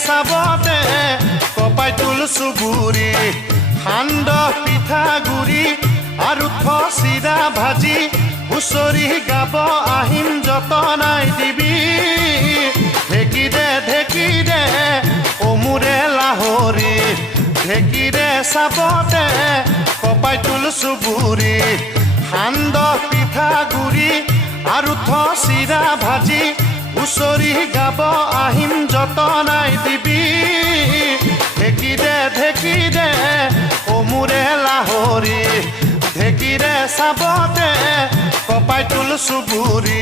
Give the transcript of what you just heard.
চাবতে কপাই তুল চুবুৰি সান্দহ পিঠাগুৰি আৰু চিৰা ভাজি হুঁচৰি গাব আহিম যতনাই দিবি ঢেঁকী দে অমুৰে লাহৰি ঢেঁকী দে চাবতে কপাই তুল চুবুৰি সান্দহ পিঠাগুৰি আৰু চিৰা ভাজি হুঁচৰি গাব আহিম যতনাই দিবি ঢেঁকী দে অমুৰে লাহৰি ঢেঁকীৰে চাবতে কপাই তুল চুবুৰি